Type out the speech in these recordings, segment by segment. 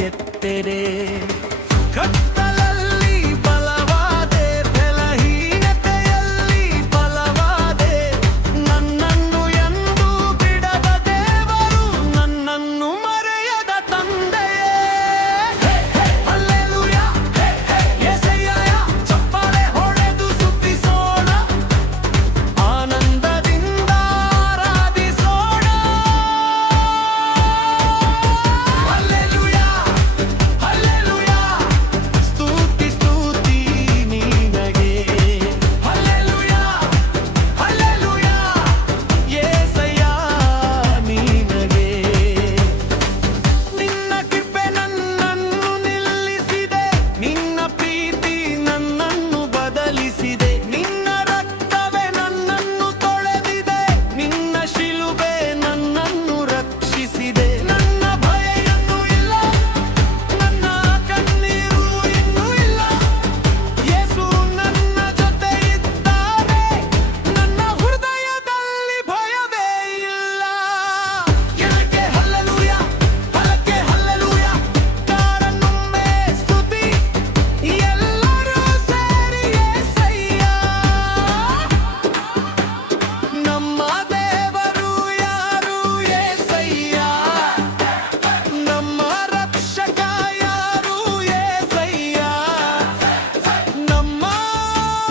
ಎತ್ತೆರೆ ಕತ್ತಲಲ್ಲಿ ಬಲವಾದೆ ಬಲಹೀನತೆಯಲ್ಲಿ ಬಲವಾದೆ ನನ್ನನ್ನು ಎಂದೂ ಬಿಡದ ದೇವರು ನನ್ನನ್ನು ಮರೆಯದ ತಂದೆಯೇ ಹಲ್ಲೆಲೂಯಾ ಯೆಸಯ್ಯ ಚಪ್ಪಾಳೆ ಹೊಡೆದು ಸ್ತುತಿಸೋಣ ಆನಂದದಿಂದ ಆರಾಧಿಸೋಣ ಹಲ್ಲೆಲೂಯಾ ಹಲ್ಲೆಲೂಯಾ ಸ್ತುತಿ ಸ್ತುತಿ ನಿನಗೆ ಹಲ್ಲೆಲೂಯಾ ಹಲ್ಲೆಲೂಯಾ ಯೆಸಯ್ಯ ನಿನಗೆ ನಿನ್ನ ಕೃಪೆ ನನ್ನನ್ನು ನಿಲ್ಲಿಸಿದೆ ನಿನ್ನ ಪ್ರೀತಿ ನನ್ನನ್ನು ಬದಲಿಸಿದೆ ನಿನ್ನ ರಕ್ತವೇ ನನ್ನನ್ನು ತೊಳೆದಿದೆ ನಿನ್ನ ಶಿಲುಬೆ ನನ್ನನ್ನು ರಕ್ಷಿಸಿದೆ ನನ್ನ ಭಯ ಇನ್ನೂ ಇಲ್ಲ ನನ್ನ ಕಣ್ಣೀರು ಇನ್ನೂ ಇಲ್ಲ ಯೇಸು ನನ್ನ ಜೊತೆ ಇದ್ದಾನೆ ನನ್ನ ಹೃದಯದಲ್ಲಿ ಭಯವೇ ಇಲ್ಲ ಕೆಳಕ್ಕೆ ಹಲ್ಲೆಲೂಯಾ ಫಲಕ್ಕೆ ಹಲ್ಲೆಲೂಯಾ ಕಾರನ್ನೊಮ್ಮೆ ಸ್ತುತಿ ಎಲ್ಲರೂ ಸೇರಿ ಯೆಸಯ್ಯ ನಮ್ಮ ದೇವರು ಯಾರು ಯೆಸಯ್ಯ ನಮ್ಮ ರಕ್ಷಕ ಯಾರು ಯೆಸಯ್ಯ ನಮ್ಮ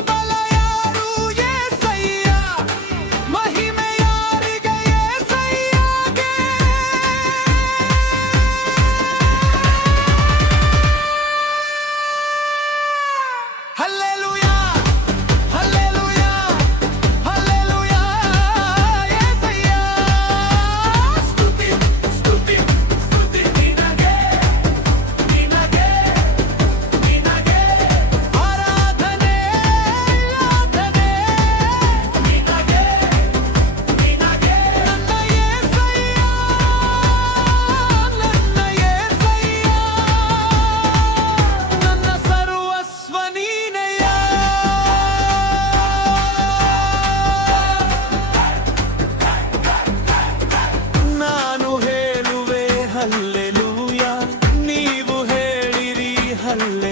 ಬಲ ಯಾರು ಯೆಸಯ್ಯ ಮಹಿಮೆ ಯಾರಿಗೆ ಯೆಸಯ್ಯಗೆ ಹಲ್ಲೆಲೂಯಾ ಹಲ್ಲೆಲೂಯಾ ಹಲ್ಲೆಲೂಯಾ ಯೆಸಯ್ಯ ಸ್ತುತಿ ಸ್ತುತಿ ಸ್ತುತಿ ನಿನಗೆ ನಿನಗೆ ನಿನಗೆ ಆರಾಧನೆ ಆರಾಧನೆ ನಿನಗೆ ನಿನಗೆ ನನ್ನ ಯೆಸಯ್ಯ ನನ್ನ ಯೆಸಯ್ಯ ನನ್ನ ಸರ್ವಸ್ವ ನೀನೆಯ ನಾನು ಹೇಳುವೆ ಹಲ್ಲೆಲೂಯಾ ನೀವು ಹೇಳಿರಿ ಹಲ್ಲೆಲೂಯಾ